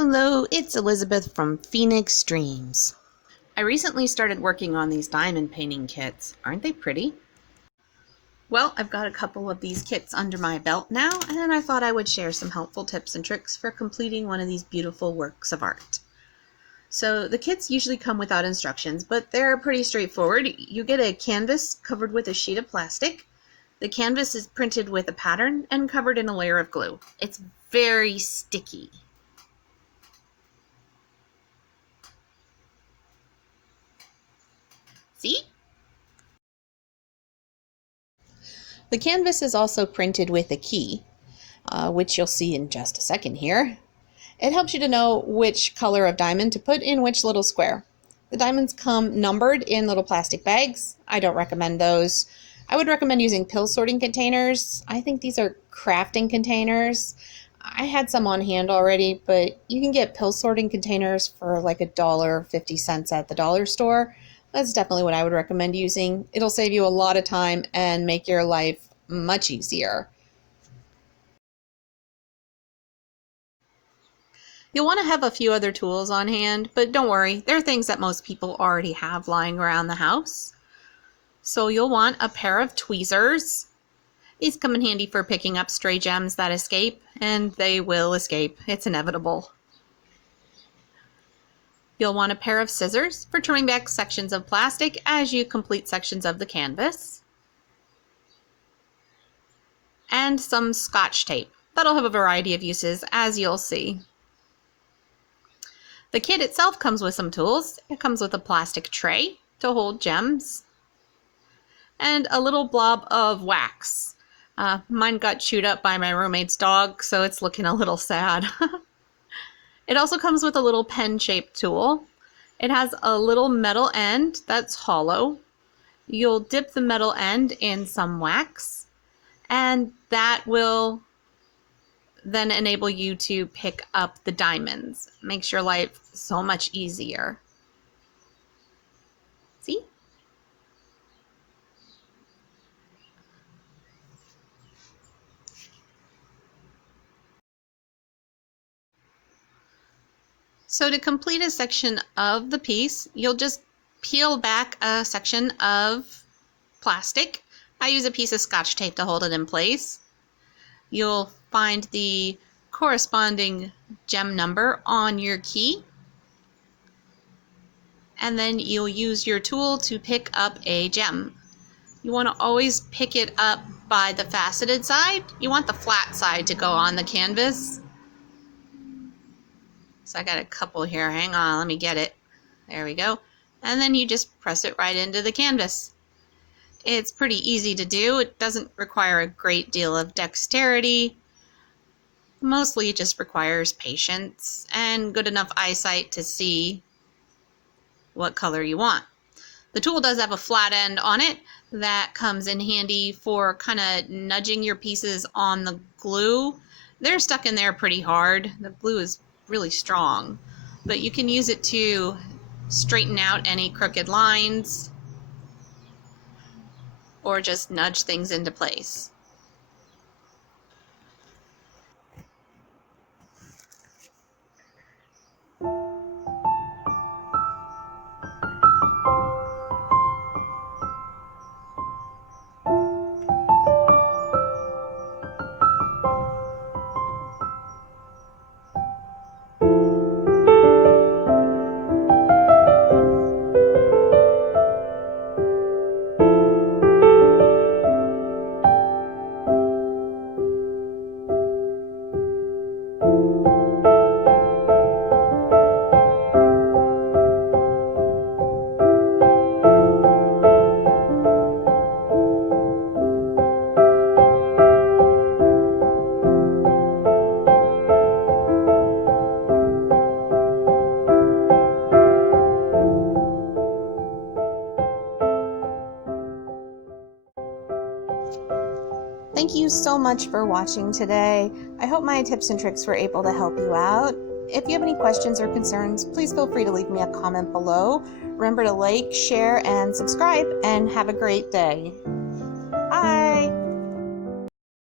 Hello, it's Elizabeth from Phoenix Dreams. I recently started working on these diamond painting kits. Aren't they pretty? Well, I've got a couple of these kits under my belt now, and I thought I would share some helpful tips and tricks for completing one of these beautiful works of art. So the kits usually come without instructions, but they're pretty straightforward. You get a canvas covered with a sheet of plastic. The canvas is printed with a pattern and covered in a layer of glue. It's very sticky. See? The canvas is also printed with a key, which you'll see in just a second here. It helps you to know which color of diamond to put in which little square. The diamonds come numbered in little plastic bags. I don't recommend those. I would recommend using pill sorting containers. I think these are crafting containers. I had some on hand already, but you can get pill sorting containers for like $1.50 at the dollar store. That's definitely what I would recommend using. It'll save you a lot of time and make your life much easier. You'll want to have a few other tools on hand, but don't worry, they're things that most people already have lying around the house. So you'll want a pair of tweezers. These come in handy for picking up stray gems that escape, and they will escape. It's inevitable. You'll want a pair of scissors for trimming back sections of plastic as you complete sections of the canvas. And some Scotch tape. That'll have a variety of uses, as you'll see. The kit itself comes with some tools. It comes with a plastic tray to hold gems and a little blob of wax. Mine got chewed up by my roommate's dog, so it's looking a little sad. It also comes with a little pen-shaped tool. It has a little metal end that's hollow. You'll dip the metal end in some wax, and that will then enable you to pick up the diamonds. Makes your life so much easier. See? So to complete a section of the piece, you'll just peel back a section of plastic. I use a piece of Scotch tape to hold it in place. You'll find the corresponding gem number on your key, and then you'll use your tool to pick up a gem. You want to always pick it up by the faceted side. You want the flat side to go on the canvas. So I got a couple here. Hang on, let me get it. There we go. And then you just press it right into the canvas. It's pretty easy to do. It doesn't require a great deal of dexterity. Mostly it just requires patience and good enough eyesight to see what color you want. The tool does have a flat end on it that comes in handy for kind of nudging your pieces on the glue. They're stuck in there pretty hard. The glue is really strong, but you can use it to straighten out any crooked lines or just nudge things into place. Thank you so much for watching today. I hope my tips and tricks were able to help you out. If you have any questions or concerns, please feel free to leave me a comment below. Remember to like, share, and subscribe, and have a great day. Bye!